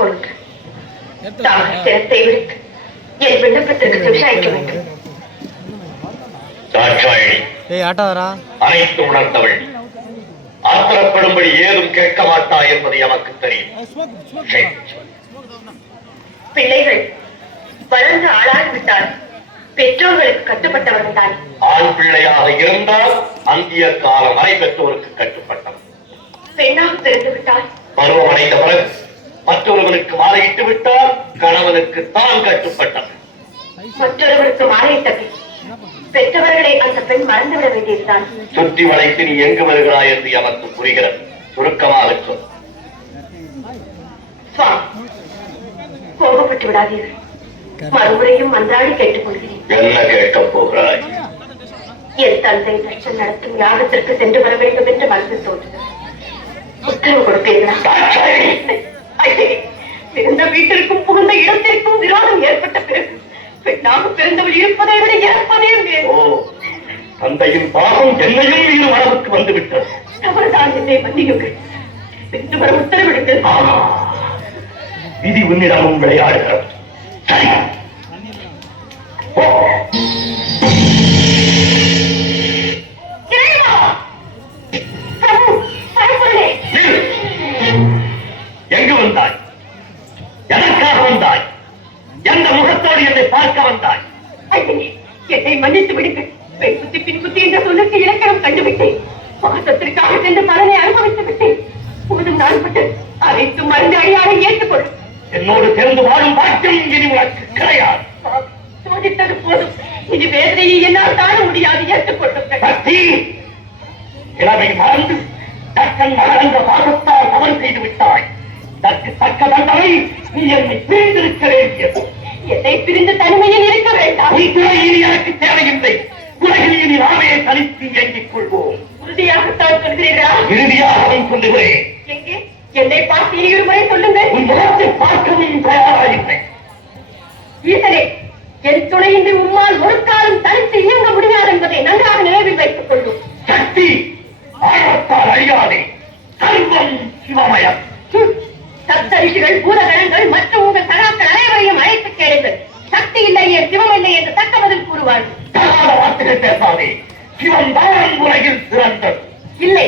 போலுங்கள். தாங்கள் தினத்தை விடுத்து என் விண்ணப்பத்திற்கு செவிசாய்க்க வேண்டும். அனைத்து உணர்ந்தவள் ஆத்திரப்படும்படி ஏதும் கேட்க மாட்டா என்பது எனக்கு தெரியும். பிள்ளைகள் வளர்ந்து ஆளாகிவிட்டால் பெற்றோர்களுக்கு கட்டுப்பட்டவர்கள் தான். ஆண் பிள்ளையாக இருந்தால் அந்திய காலம் வரை பெற்றோருக்கு கட்டுப்பட்டவன். பெண்ணாக பிறந்து விட்டால் பருவம் அடைந்த பிறகு மற்றொருவனுக்கு மாலையிட்டு விட்டால் கணவனுக்கு தான் கட்டுப்பட்டவன். மற்றொருவருக்கு மாலையிட்ட பின் பெற்றவர்களை அந்த பெண் மறந்துவிட வேண்டியதுதான். சுற்றி வளைத்து நீ எங்கு வருகிறாய் என்று எமக்கு புரிகிறது. சுருக்கமாக சொல். கோபப்பட்டு விடாதீர்கள். மறுமுறையும் மன்றாடி கேட்டுக் கொள்கிறேன். என்ன கேட்கப் போகிறாய்? என் தந்தை தட்சன் நடத்தும் யாகத்திற்கு சென்று வர வேண்டும் என்று மனசு தோன்றுகிறது. உத்தரவு கொடுப்பீர்களா? பிறந்த வீட்டிற்கும் புகுந்த இடத்திற்கும் விரோதம் ஏற்பட்ட பிறகு பெண்ணாக பிறந்தவள் இருப்பதை விட இறப்பதே வேறு. தந்தையின் பாகம் என்னையும் மீறும் அளவுக்கு வந்துவிட்டது. தவறுதான், என்னை மன்னியுங்கள். சென்று வர உத்தரவிடுங்கள். விதி உன்னிடமும் விளையாடுகிறது. எங்கு வந்தாய்? எதற்காக வந்தாய்? எந்த முகத்தோடு என்னை பார்க்க வந்தாய்? என்னை மன்னித்து விடுங்கள். பெண் குத்தி பின் குத்தி என்ற சொல்லுக்கு இலக்கணம் கண்டுவிட்டேன். மாசத்திற்காக சென்று பலனை அனுபவித்து விட்டேன். போதும் நாள்பட்டு அனைத்து மருந்து அடியாரை ஏற்றுக்கொள்ளும். என்னோடு சேர்ந்து வாழும் பாக்கியம் இனி உனக்கு கிடையாது. சோதித்தது போதும். இனி வேதனையை என்னால் தாழ முடியாது. ஏற்றுக்கொள்ளும். இளமை மறந்து தக்கன் மகரந்த பாகத்தால் தவறு செய்து விட்டாய். தற்கு தக்க தண்டனை நீ என்னை பிரிந்திருக்க வேண்டியது. என்னை பிரிந்து தனிமையில் இருக்க வேண்டாம். நீ துறை இனி எனக்கு தேவையில்லை. உலகில் இனி நாமே தனித்து இயங்கிக் கொள்வோம். உறுதியாகத்தான் சொல்கிறீர்களா? இறுதியாகவும் சொல்லுகிறேன். எங்கே என்னை பார்த்து இனி ஒரு முறை சொல்லுங்கள். உன் முகத்தை பார்க்கவும் தயாராயில்லை. ஈசனே, என் துணையின்றி உம்மால் ஒரு காலம் தனித்து இயங்க முடியாது என்பதை நன்றாக நினைவில் வைத்துக் கொள்ளும். சக்தி ஆழத்தால் அழியாதே. சர்வம் சிவமயம். சப்தரிஷிகள், பூதகணங்கள் மற்றும் உங்கள் சகாக்கள் அனைவரையும் அழைத்து கேளுங்கள். சக்தி இல்லையே சிவம் இல்லை என்று தக்க பதில் கூறுவார்கள். வார்த்தைகள் பேசாதே. சிவம் தான் உலகில் சிறந்தது. இல்லை,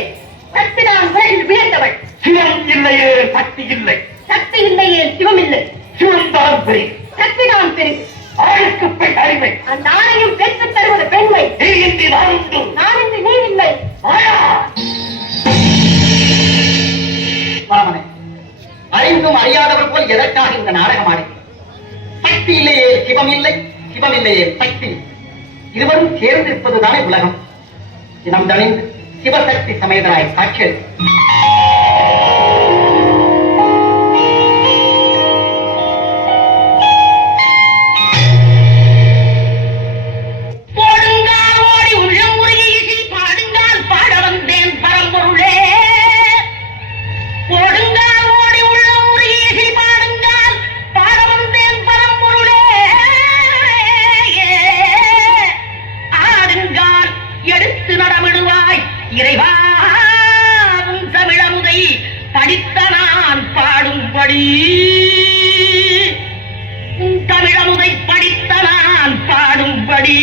சக்தி தான் உலகில் வியந்தவள். சிவம் இல்லையே சக்தி இல்லை. சக்தி இல்லையே சிவம் இல்லை. சிவம் தான் பெரிய. சக்தி தான் பெரிது. ஆளுக்கு பெண் அடிமை. அந்த ஆணையும் பெற்றுத் தருவது பெண்மை. நீ இன்றி நான் உண்டு. நான் இன்றி நீ இல்லை. அறிந்தும் அறியாதவர் போல் எதற்காக இந்த நாடகம் ஆடுகிறது? சக்தி இல்லையே சிவம் இல்லை, சிவம் இல்லையே சக்தி. இருவரும் சேர்ந்திருப்பதுதானே உலகம். இனம் தணிந்து சிவசக்தி சமேதராய் சாட்சியது. தமிழமுதை படித்த நான் பாடும்படி